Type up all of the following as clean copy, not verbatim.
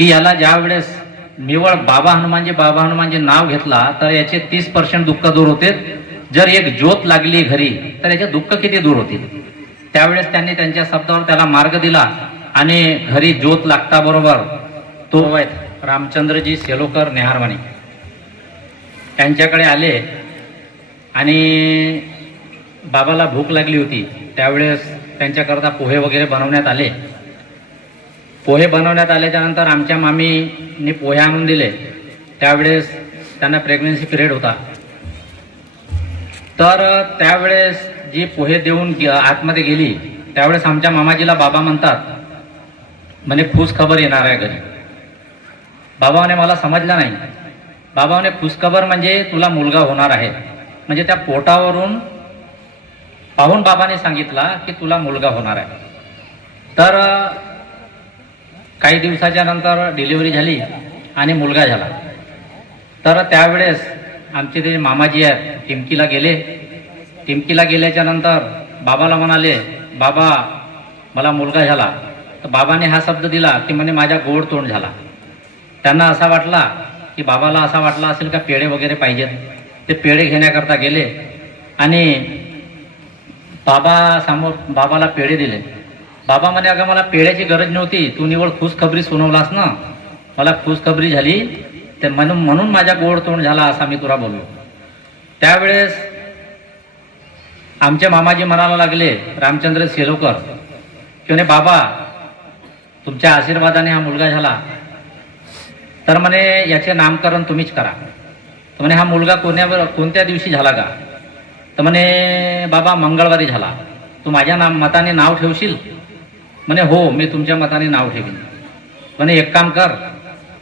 की याला ज्या वेळेस निवळ बाबा हनुमानजी नाव घेतला तर याचे 30% दुःख दूर होते. जर एक ज्योत लागली घरी तर याचे दुःख किती दूर होतील. त्यावेळेस त्यांनी त्यांच्या शब्दावर त्याला मार्ग दिला आणि घरी ज्योत लागता बरोबर तो रामचंद्रजी सेलोकर नेहारवाणी त्यांच्याकडे आले आणि बाबाला भूक लागली होती. त्यावेळेस त्यांच्याकरता पोहे वगैरे बनवण्यात आले. पोहे बनवण्यात आल्याच्या नंतर आमच्या मामीने पोहे आणून दिले. त्यावेळेस त्यांना प्रेग्नन्सी पिरियड होता. तर त्यावेळेस जी पोहे देऊन आतमध्ये गेली त्यावेळेस आमच्या मामाजीला बाबा म्हणतात म्हणे खुशखबर येणार आहे घरी. बाबाने मला समजलं नाही. बाबाने खुशखबर म्हणजे तुला मुलगा होणार आहे. म्हणजे त्या पोटावरून पाहून बाबाने सांगितला की तुला मुलगा होणार आहे. तर काही दिवसाच्या नंतर डिलिव्हरी झाली आणि मुलगा झाला. तर त्यावेळेस आमचे ते मामाजी आहेत टिमकीला गेले. टिमकीला गेल्याच्या नंतर बाबाला म्हणाले बाबा मला मुलगा झाला. तर बाबाने हा शब्द दिला की म्हणे माझ्या गोड तोंड झाला. त्यांना असा वाटला की बाबाला असा वाटला असेल का पेढे वगैरे पाहिजेत. ते पेढे घेण्याकरता गेले आणि बाबाला पेढे दिले. बाबा म्हणे अगं मला पेढ्याची गरज नव्हती, तू निवळ खुशखबरी सुनावलास ना, मला खुशखबरी झाली ते म्हणून माझ्या गोड तोंड झाला असा मी तुला बोललो. त्यावेळेस आमचे मामाजी म्हणायला लागले रामचंद्र सेलोकर की म्हणे बाबा तुमच्या आशीर्वादाने हा मुलगा झाला तर म्हणे याचे नामकरण तुम्हीच करा. तर म्हणे हा मुलगा कोणत्या दिवशी झाला का. तर म्हणे बाबा मंगळवारी झाला. तू माझ्या मताने नाव ठेवशील. म्हणे हो मी तुमच्या मताने नाव ठेवीन. म्हणे एक काम कर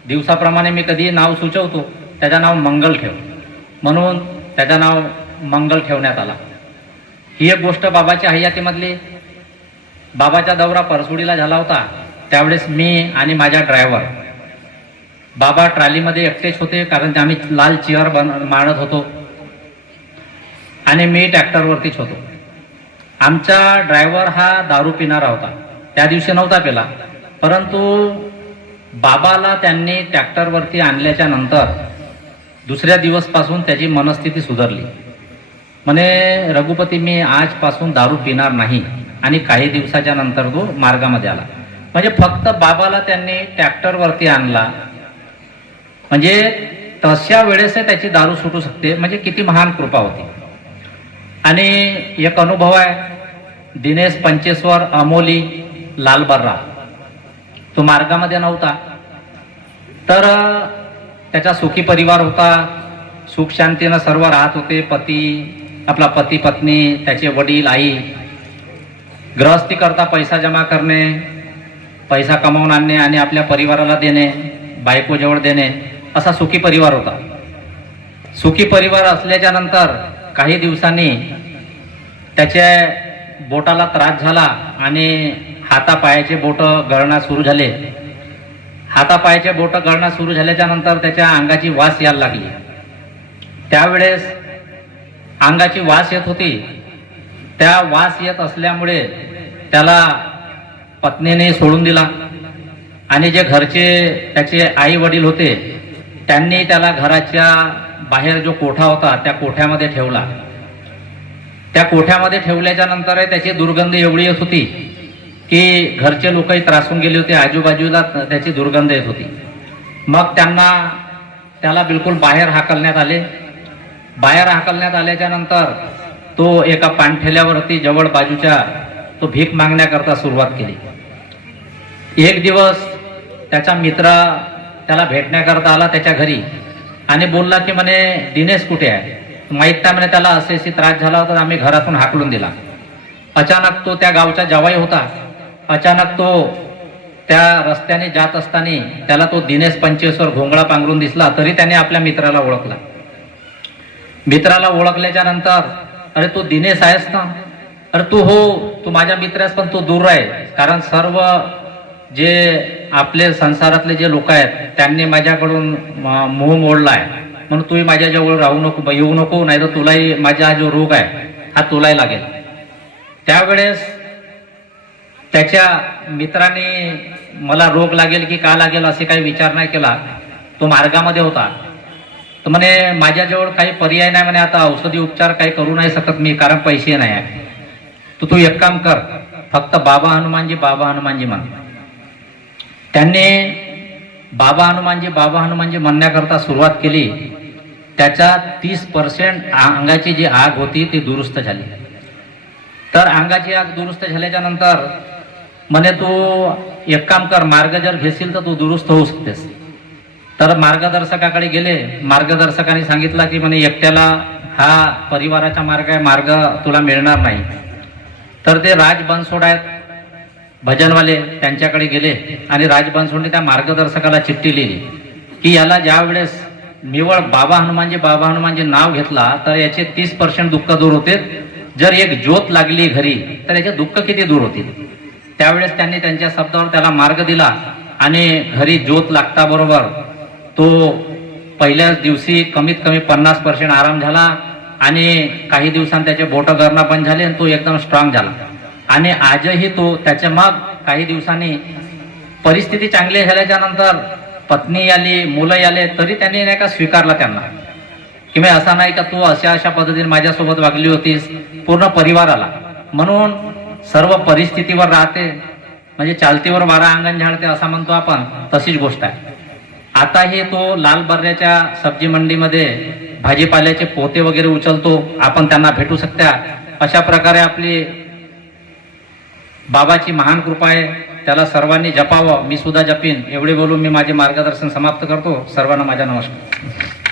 दिवसाप्रमाणे मी कधी नाव सुचवतो त्याचं नाव मंगल ठेव. म्हणून त्याचं नाव मंगल ठेवण्यात आला. ही एक गोष्ट बाबाच्या हयातीमधली. बाबाचा दौरा परसुडीला झाला होता. त्यावेळेस मी आणि माझा ड्रायव्हर बाबा ट्रॉलीमध्ये एकटेच होते कारण आम्ही लाल चेअर मांडत होतो आणि मी ट्रॅक्टरवरतीच होतो. आमचा ड्रायव्हर हा दारू पिणारा होता. त्या दिवशी नव्हता पेला, परंतु बाबाला त्यांनी ट्रॅक्टरवरती आणल्याच्या नंतर दुसऱ्या दिवसपासून त्याची मनस्थिती सुधारली. म्हणे रघुपती मी आजपासून दारू पिणार नाही आणि काही दिवसाच्या नंतर तो मार्गामध्ये आला. म्हणजे फक्त बाबाला त्यांनी ट्रॅक्टरवरती आणला म्हणजे तशा वेळेस त्याची दारू सुटू शकते. म्हणजे किती महान कृपा होती. आणि एक अनुभव आहे दिनेश पंचेश्वर अमोली लालबर्रा तो मार्गामध्ये नव्हता. तर त्याचा सुखी परिवार होता. सुख शांतीनं सर्व राहत होते. पती पत्नी त्याचे वडील आई. गृहस्थी करता पैसा जमा करणे, पैसा कमावून आणणे आणि आपल्या परिवाराला देणे, बायकोजवळ देणे असा सुखी परिवार होता. सुखी परिवार असल्याच्या नंतर काही दिवसांनी त्याच्या बोटाला त्रास झाला आणि हातापायाचे बोट गळणं सुरू झाले. हातापायाचे बोट गळणं सुरू झाल्याच्या नंतर त्याच्या अंगाची वास यायला लागली. त्यावेळेस अंगाची वास येत होती. त्या वास येत असल्यामुळे त्याला पत्नीने सोडून दिला आणि जे घरचे त्याचे आई वडील होते त्यांनी त्याला घराच्या बाहेर जो कोठा होता त्या कोठ्यामध्ये ठेवला. त्या कोठ्यामध्ये ठेवल्याच्या नंतर त्याची दुर्गंध एवढी येत होती की घरचे लोकही त्रासून गेले होते. आजूबाजूला त्याची दुर्गंध येत होती. मग त्याला बिलकुल बाहेर हाकलण्यात आले. बाहेर हाकलण्यात आल्याच्या नंतर तो एका पाणठेल्यावरती जवळ बाजूच्या तो भीक मागण्याकरता सुरुवात केली. एक दिवस त्याचा मित्र त्याला भेटण्याकरता आला त्याच्या घरी आणि बोलला की म्हणे दिनेश कुठे आहे. माहीत नाही म्हणे त्याला असे त्रास झाला होता. आम्ही घरातून हाकलून दिला. अचानक तो त्या गावचा जवाई होता. अचानक तो त्या रस्त्याने जात असताना त्याला तो दिनेश पंचेश्वर घोंगडा पांघरून दिसला. तरी त्याने आपल्या मित्राला ओळखला. मित्राला ओळखल्याच्या नंतर अरे तू दिनेश आहेस ना. अरे तू हो तू माझ्या मित्र आहेस पण तू दूर आहे कारण सर्व जे आपले संसारातले जे लोक आहेत त्यांनी माझ्याकडून मोह मोडला आहे म्हणून तूही माझ्याजवळ राहू नको येऊ नको नाही तर तुलाही माझा जो रोग आहे हा तुलाही लागेल. त्यावेळेस त्याच्या मित्राने मला रोग लागेल की का लागेल असे काही विचार नाही केला. तो मार्गामध्ये होता. तर म्हणे माझ्याजवळ काही पर्याय नाही म्हणे, आता औषधी उपचार काही करू नाही शकत मी, कारण पैसे नाही आहे. तर तू एक काम कर, फक्त बाबा हनुमानजी म्हण. त्यांनी बाबा हनुमानजी म्हणण्याकरता सुरुवात केली. त्याच्या 30% अंगाची जी आग होती ती दुरुस्त झाली. तर अंगाची आग दुरुस्त झाल्याच्या नंतर म्हणे तू एक काम कर, मार्ग जर घेशील तर तू दुरुस्त होऊ शकतेस. तर मार्गदर्शकाकडे गेले. मार्गदर्शकाने सांगितलं की म्हणे एकट्याला हा परिवाराचा मार्ग आहे, मार्ग तुला मिळणार नाही. तर ते राज बनसोड आहेत भजनवाले, त्यांच्याकडे गेले आणि राज बनसोडने त्या मार्गदर्शकाला चिठ्ठी लिहिली की याला ज्या वेळेस निवळ बाबा हनुमानजी नाव घेतला तर याचे 30% दुःख दूर होते. जर एक ज्योत लागली घरी तर याचे दुःख किती दूर होतील. त्यावेळेस त्यांनी त्यांच्या शब्दावर त्याला मार्ग दिला आणि घरी ज्योत लागता बरोबर तो पहिल्याच दिवशी कमीत कमी 50% आराम झाला आणि काही दिवसांनी त्याचे बोट गरणं पण झाले आणि तो एकदम स्ट्रॉंग झाला. आणि आजही तो त्याच्या मग काही दिवसांनी परिस्थिती चांगली झाल्याच्या नंतर पत्नी आली, मुलं आले, तरी त्यांनी नाही का स्वीकारला त्यांना की मी असा नाही का तू अशा पद्धतीने माझ्यासोबत वागली होतीस. पूर्ण परिवार आला. म्हणून सर्व परिस्थितीवर राहते, म्हणजे चालतीवर वारा अंगण झाडते असं म्हणतो आपण, तशीच गोष्ट आहे. आताही तो लालबर्ऱ्याच्या सब्जी मंडीमध्ये भाजीपाल्याचे पोते वगैरे उचलतो, आपण त्यांना भेटू शकता. अशा प्रकारे आपली बाबाची महान कृपा आहे, त्याला सर्वांनी जपावं. मी सुद्धा जपीन. एवढे बोलून मी माझे मार्गदर्शन समाप्त करतो. सर्वांना माझा नमस्कार.